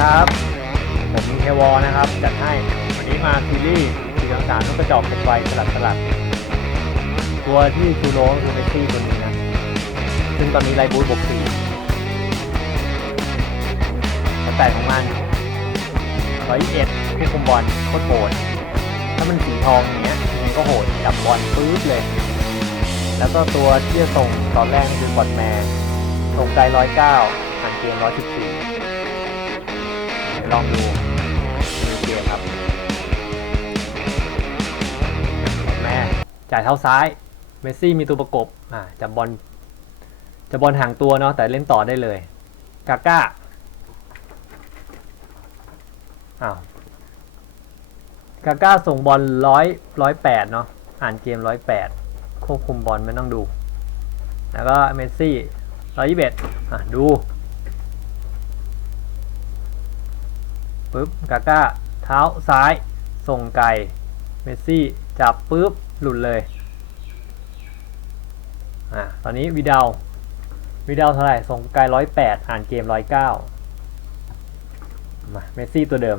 ครับผมมีเทวอนะครับ จัดให้ วันนี้มาซีรีส์สีสังสารนกกระจอกเป็นไฟสลัดสลัด ตัวที่ชูโรงคือเมสซี่ตัวนี้นะ ซึ่งตอนนี้ไลบูทบวกสี่แต่แต่ของมันร้อยเอ็ดควบคุมบอลโคตรโหดถ้ามันสีทองอย่างเงี้ยยังไงก็โหดจับบอลปื๊ดเลย แล้วก็ตัวที่จะส่งตอนแรกคือบอลแมนส่งไกลร้อยเก้าผ่านเกมร้อยสิบสี่ ลองดูเกมครับแม่จ่ายเท้าซ้าย เมสซี่มีตัวประกบ อ่าจับบอลจับบอลห่างตัวเนาะแต่เล่นต่อได้เลย กาก้า อ้าว กาก้าส่งบอลร้อยร้อยแปดเนาะ อ่านเกมร้อยแปดควบคุมบอลไม่ต้องดู แล้วก็เมสซี่ร้อยยี่สิบเอ็ดอะดู ปึ๊บกาก้าเท้าซ้าย ส่งไกลเมสซี่จับปึ๊บหลุดเลยอะตอนนี้วิดาลวิดาลเท่าไหร่ส่งไกลร้อยแปดอ่านเกมร้อยเก้ามาเมสซี่ตัวเดิม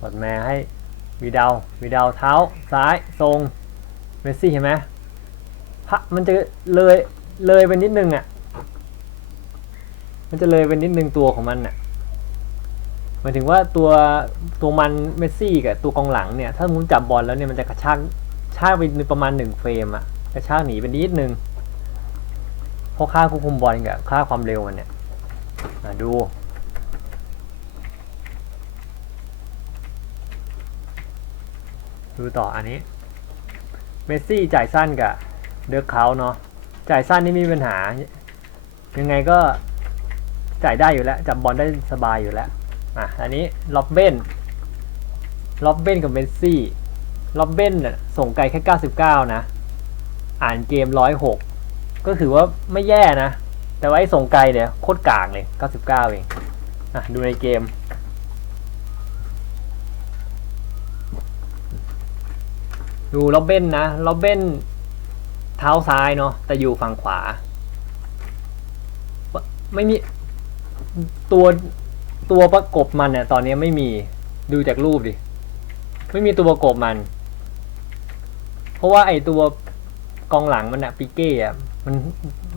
กดแม่ให้วิดาลวิดาลเท้าซ้ายทรงเมสซี่เห็นไหมพระมันจะเลยเลยไปนิดนึงอะ มันจะเลยไปนิดนึงตัวของมันอะหมายถึงว่าตัวตัวมันเมสซี่กับตัวกองหลังเนี่ย ถ้ามุนจับบอลแล้วเนี่ยมันจะกระชากชากไปประมาณหนึ่งเฟรมอะกระชากหนีไปนิดนึงเพราะค่าควบคุมบอลกับค่าความเร็วมันเนี่ยดูดูต่ออันนี้ เมสซี่จ่ายสั้นกับเดอร์เขาเนาะจ่ายสั้นนี่มีปัญหา ยังไงก็ จ่ายได้อยู่แล้วจับบอลได้สบายอยู่แล้วอะอันนี้ล็อบเบนล็อบเบนกับเมสซี่ล็อบเบนน่ะส่งไกลแค่ 99 นะ อ่านเกม 106 ก็ถือว่าไม่แย่นะ แต่ว่าไอ้ส่งไกลเนี่ยโคตรกากเลย 99 เองอะดูในเกมดูล็อบเบนนะล็อบเบนเท้าซ้ายเนาะแต่อยู่ฝั่งขวา ไม่มี ตัวตัวประกบมันเนี่ยตอนนี้ไม่มีดูจากรูปดิ ไม่มีตัวประกบมัน เพราะว่าไอตัวกองหลังมันอะปิเก้อะมัน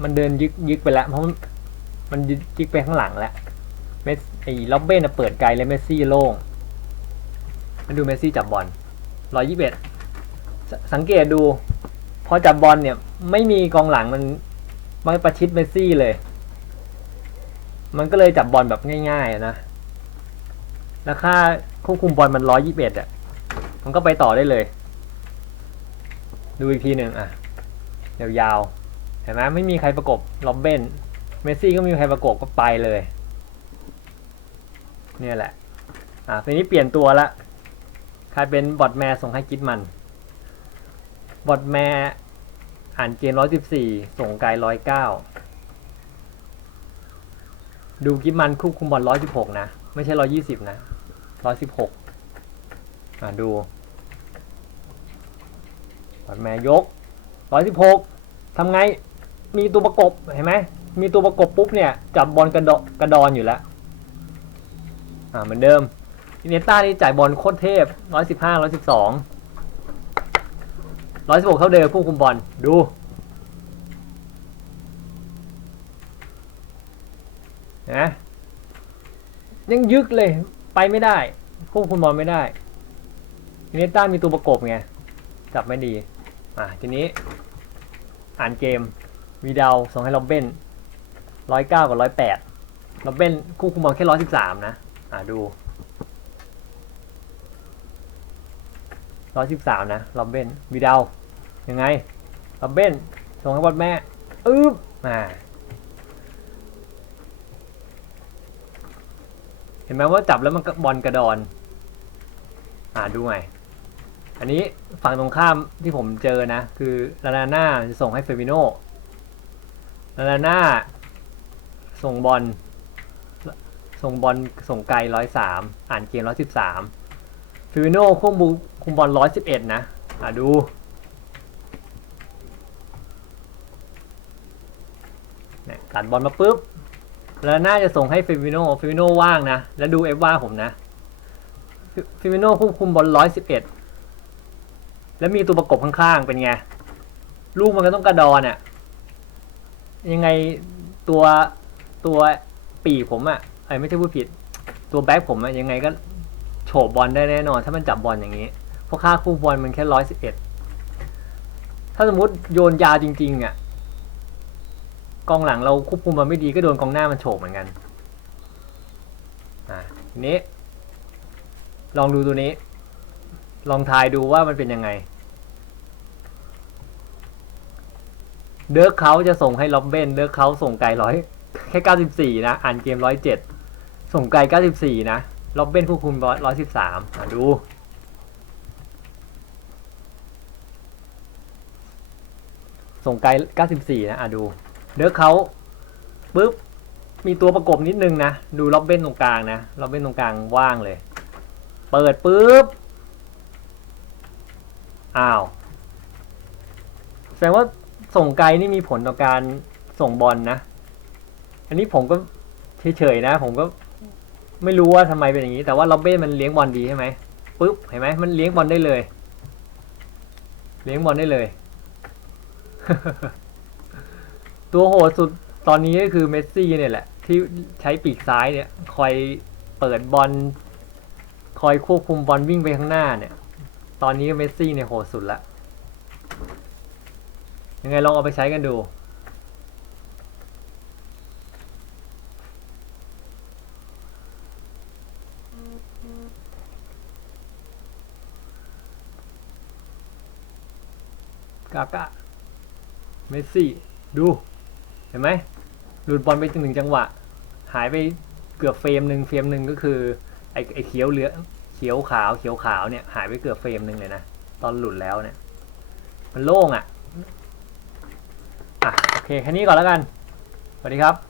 มันเดินยึกยึกไปแล้วเพราะมันยึกยึกไปข้างหลังแล้วเมสไอล็อบเบ้นเปิดไกลแล้วเมสซี่โล่งมาดูเมสซี่จับบอลร้อยยี่สิบเอ็ดสสังเกตดู พอจับบอลเนี่ย ไม่มีกองหลังมันมันประชิดเมสซี่เลย มันก็เลยจับบอลแบบง่ายๆนะ แล้วค่าควบคุมบอลมันร้อยยี่สิบเอ็ดอะ มันก็ไปต่อได้เลย ดูอีกทีหนึ่งอะยาวๆ เห็นไหมไม่มีใครประกบล็อบเบนเมสซี่ก็มีใครประกบก็ไปเลย เนี่ยแหละ อะทีนี้เปลี่ยนตัวละใครเป็นบอทแมร์ส่งให้กิดมันบอดแม่อ่านเกณฑ์ร้อยสิบสี่ส่งไกลร้อยเก้า ดูกิฟมันควบคุมบอลร้อยสิบหกนะ ไม่ใช่ร้อยยี่สิบนะร้อยสิบหกอ่าดูบอดแม่ยกร้อยสิบหกทำไงมีตัวประกบเห็นไหมมีตัวประกบปุ๊บเนี่ยจับบอลกระดกระดอนอยู่แล้วอ่าเหมือนเดิมอินเนต้านี่จ่ายบอลโคตรเทพร้อยสิบห้าร้อยสิบสองร้อยสิบหกเท่าเดิมควบคุมบอลดู นะยังยึกเลยไปไม่ได้ควบคุมบอลไม่ได้ทีนี้ต้ามีตัวประกบไงจับไม่ดี อะทีนี้ อ่านเกมวีดาวส่งให้ล็อบเบนร้อยเก้ากับร้อยแปดล็อบเบนควบคุมบอลแค่ร้อยสิบสามนะ อะดูร้อยสิบสามนะล็อบเบนวีดาวยังไงล็อบเบนส่งให้บอลแม่อึ๊บอ่า เห็นไหมว่าจับแล้วมันบอลกระดอน อ่าดูไงอันนี้ฝั่งตรงข้ามที่ผมเจอนะ คือลาลาน่าจะส่งให้เฟมิโนลาลาน่าส่งบอลส่งบอลส่งไกลร้อยสามอ่านเกมร้อยสิบสามฟิวิโน่ควบคุมคุมบอลร้อยสิบเอ็ดนะอะดู เนี่ยตัดบอลมาปุ๊บ แล้วน่าจะส่งให้ฟิมิโนฟิมิโนว่างนะ แล้วดูเอฟว่างผมนะฟิฟิมิโนควบคุมบอลร้อยสิบเอ็ดแล้วมีตัวประกบข้างๆ เป็นไง ลูกมันก็ต้องกระดอนอะ่ะ ยังไงตัวตัวปีผมอะ่ะไอ้ไม่ใช่พูดผิด ตัวแบ็คผมอะ่ะยังไงก็โฉบบอลได้แน่นอน ถ้ามันจับบอลอย่างนี้ เพราะค่าคู่บอลมันแค่ร้อยสิบเอ็ดถ้าสมมติโยนยาจริงๆอะ่ะ กองหลังเราควบคุมมันไม่ดีก็โดนกองหน้ามันโฉบเหมือนกันอ่าทีนี้ ลองดูตัวนี้ ลองทายดูว่ามันเป็นยังไง เดิร์กเขาจะส่งให้ล็อบเบนเดิร์กเขาส่งไกลร้อยแค่เก้าสิบสี่นะ อ่านเกมร้อยเจ็ดส่งไกลเก้าสิบสี่นะล็อบเบนควบคุมร้อยร้อยสิบสามอะดูส่งไกลเก้าสิบสี่นะ อะ ดู เดิร์กเขาปุ๊บมีตัวประกบนิดนึงนะ ดูล็อบเบนตรงกลางนะล็อบเบนตรงกลางว่างเลย เปิดปุ๊บอ้าวแสดงว่าส่งไกลนี่มีผลต่อการส่งบอลนะ อันนี้ผมก็เฉยๆนะ ผมก็ไม่รู้ว่าทำไมเป็นอย่างนี้ แต่ว่าล็อบเบ้มันเลี้ยงบอลดีใช่ไหมปุ๊บเห็นไหมมันเลี้ยงบอลได้เลย เลี้ยงบอลได้เลย ตัวโหดสุดตอนนี้ก็คือเมสซี่เนี่ยแหละ ที่ใช้ปีกซ้ายเนี่ยคอยเปิดบอลคอยควบคุมบอลวิ่งไปข้างหน้าเนี่ย ตอนนี้เมสซี่เนี่ยโหดสุดละยังไงลองเอาไปใช้กันดูกากะเมสซี่ ดู ห็นไหมหลุดบอลไปถึงหนึ่งจังหวะ หายไปเกือบเฟรมหนึ่งเฟรมหนึ่งก็คือไอ้ไอ้เขียวเหลืองเขียวขาวเขียวขาวเนี่ยหายไปเกือบเฟรมหนึ่งเลยนะตอนหลุดแล้วเนี่ย มันโล่งอะอะโอเคแค่นี้ก่อนแล้วกันสวัสดีครับ